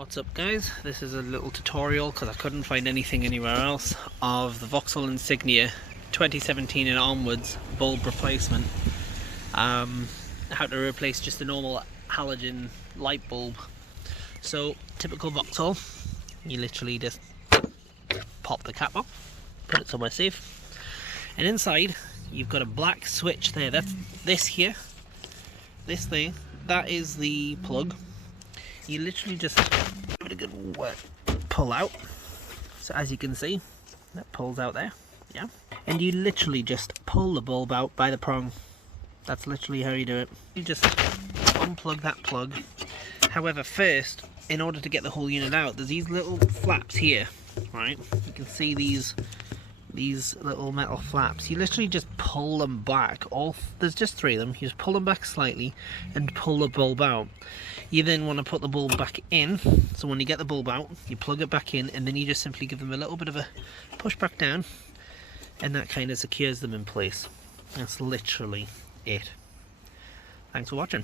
What's up guys, this is a little tutorial because I couldn't find anything anywhere else of the Vauxhall Insignia 2017 and onwards bulb replacement. How to replace just a normal halogen light bulb. So typical Vauxhall, you literally just pop the cap off, put it somewhere safe, and inside you've got a black switch there. That's this here, this thing, that is the plug. You literally just give it a good wet pull out. So as you can see, that pulls out there, yeah. And you literally just pull the bulb out by the prong. That's literally how you do it. You just unplug that plug. However, first, in order to get the whole unit out, there's these little flaps here, right? You can see these little metal flaps. You literally just pull them back. There's just 3 of them. You just pull them back slightly and pull the bulb out. You then want to put the bulb back in. So when you get the bulb out, you plug it back in, and then you just simply give them a little bit of a push back down, and that kind of secures them in place. That's literally it. Thanks for watching.